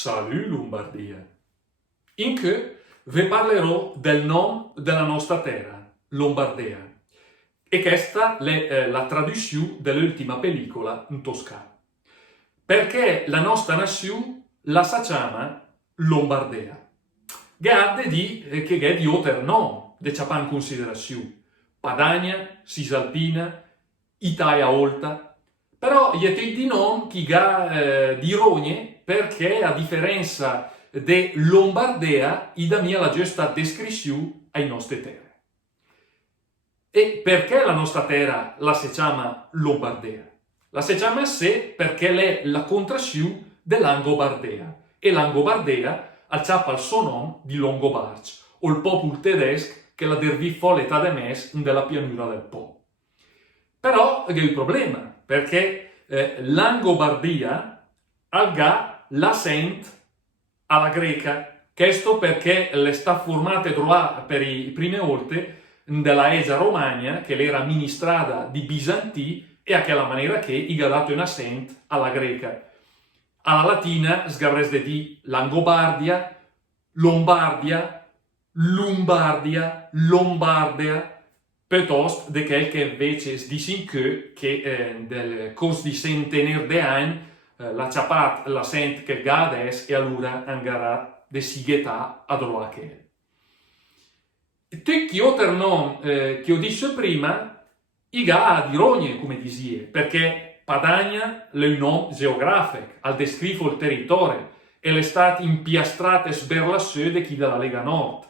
Salut Lombardia! In che vi parlerò del nome della nostra terra, Lombardia. E questa è la traduzione dell'ultima pellicola in toscano. Perché la nostra nazione la si chiama Lombardia. Gade di che è di altri nomi, de ciapa in considerazione. Padania, Cisalpina, Italia Olta. Però gli tutti di nomi che ga di rogne perché a differenza de Lombardia, i da mia la giusta descrizione ai nostre terre. E perché la nostra terra la si chiama Lombardia? La si chiama se perché è la contrazione dell'Angobardea. E l'Angobardea acciappa il suo nome di Longobards, o il popolo tedesco che la dervifò l'età de mes della pianura del Po. Però è il problema, perché l'Angobardia alga l'accent alla greca. Questo perché le sta formate per i prime volte della Egia Romagna, che era amministrata di Bisanti, e a quella maniera che gli ha dato un accent alla greca. Alla latina sgavreste di Langobardia, Lombardia, Lumbardia, Lombardia, piuttosto di quel che invece dice che del corso di centenaire di anni la ciapat l'accent che ha adesso e allora angarà de sighetà a che. Tutti altri nomi che ho detto prima, i ha di rogne, come disie, perché Padania è un nome geografico, al descrivo il territorio, e le state impiastrate sberlasseux di chi della Lega Nord.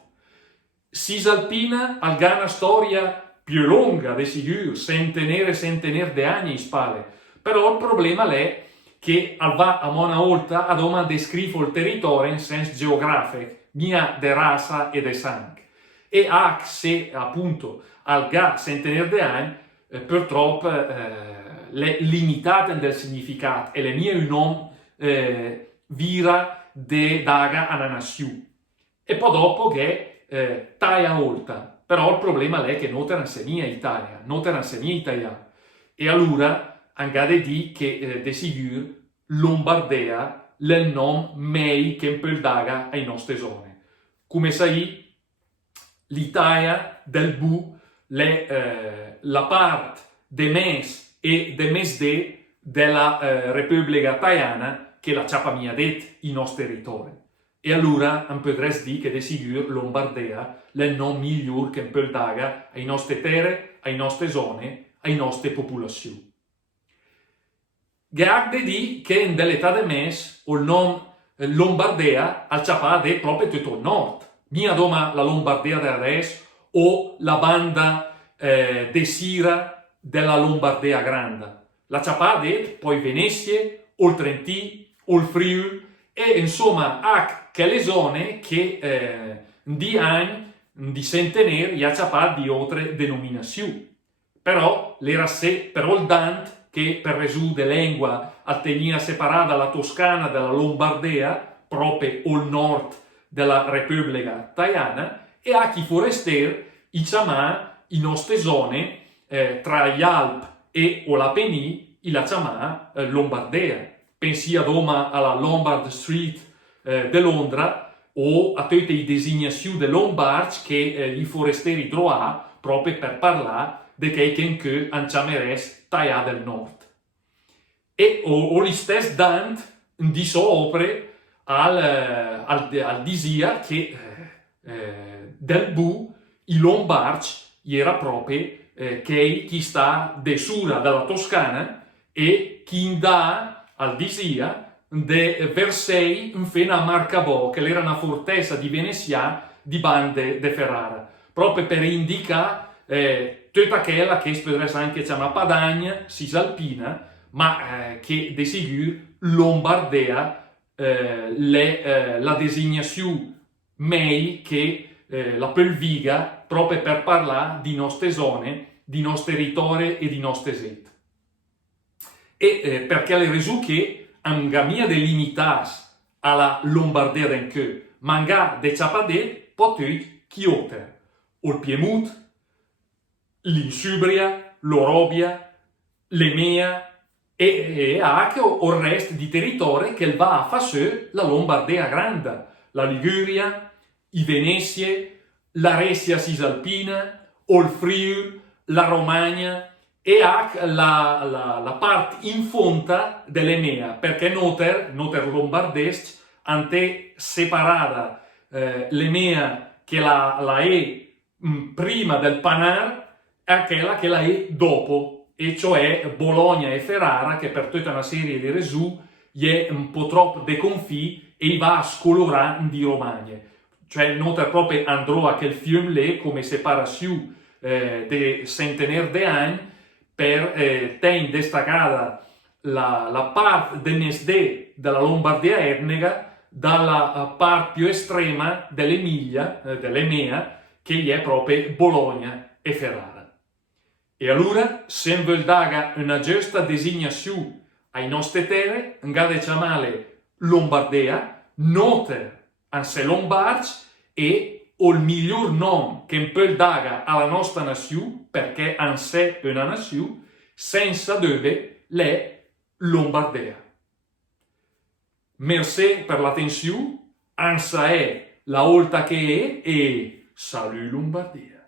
Cisalpina ha una storia più lunga, di sicuro, centenaire di anni in spalle, però il problema è che va a mona volta a doma descrivo il territorio in senso geografico, mia de razza e de sangue. E se appunto al ga centenaire di anni, purtroppo le limitate del significato e le mie un nome vira de daga alla nazione. E poi dopo che taia volta, però il problema è che non te insegna Italia, non te insegna italiano. E allora angade di che de sicuro Lombardia è il nome mei che un po' daga ai nostre zone. Come sai, l'Italia del Bu è la parte de mes e de mesde della Repubblica Italiana che la ciapa mia det i nostri territori. E allora non potresti dire che de sicuro Lombardia è il nome migliore che un po' daga ai nostre terre, ai nostre zone, ai nostre popolazioni. Gheagde di che nell'età de mes o il nome Lombardia al ciapà è proprio tutto il nord. Mia doma la Lombardia del Res o la banda de Sira della Lombardia Grande. La ciapà poi Venezia, o il Trentì, o il Friuli, e insomma ha quelle zone che di anni, di centenaire, gli ha ciapà di altre denominazioni. Però l'era se, però il Dante, che per resù de lingua attenia separata la Toscana dalla Lombardia, proprio al nord della Repubblica Italiana, e a chi forestier i chiamà in nostre zone tra gli Alpi e l'Apennì la chiamà Lombardia. Pensi a Roma alla Lombard Street di Londra o a tutte le designazioni de Lombards che gli forestieri trovà proprio per parlare di che anciameres taia del nord. E o gli stessi Dante di sopra al disia che del Bu i Lombards era proprio chi sta desura dalla Toscana e chi dà al disia de Versailles fino a Marcabò, che era una fortezza di Venezia di bande de Ferrara, proprio per indicare tutta quella che si potrebbe anche chiamare Padania, Cisalpina, ma che de sicuro Lombardia la designazione mei che la pelviga proprio per parlare di nostre zone, di nostri territori e di nostre set. E perché le resù che angamia delimitas alla Lombardia d'enche, manga de ciapadè potut chioter, o il Piemont, l'Insubria, l'Orobia, l'Emea, e anche il resto di territorio che va a fare la Lombardia grande, la Liguria, i Venezie, la Resia Cisalpina, il Friuli, la Romagna e anche la parte in fonta dell'Emea, perché noter lombardeschi ante separata l'Emea che la è prima del Panar e quella che la è dopo, e cioè Bologna e Ferrara, che per tutta una serie di resù è un po' troppo de confì e va a scolorare di Romagna. Cioè noter proprio andrò a quel film lì come separazione de centenaire de anni per ten destaccata la parte dell'est della Lombardia etnica dalla parte più estrema dell'Emilia, dell'Emea, che è proprio Bologna e Ferrara. E allora, se vuol dare una giusta designazione ai nostri terre, ngade chiamale Lombardia, noter anse lombards e il miglior nome che può dare alla nostra nazione, perché anse una nazione, senza dove l'è Lombardia. Merci per l'attenzione, ansa è la volta che è e salut Lombardia.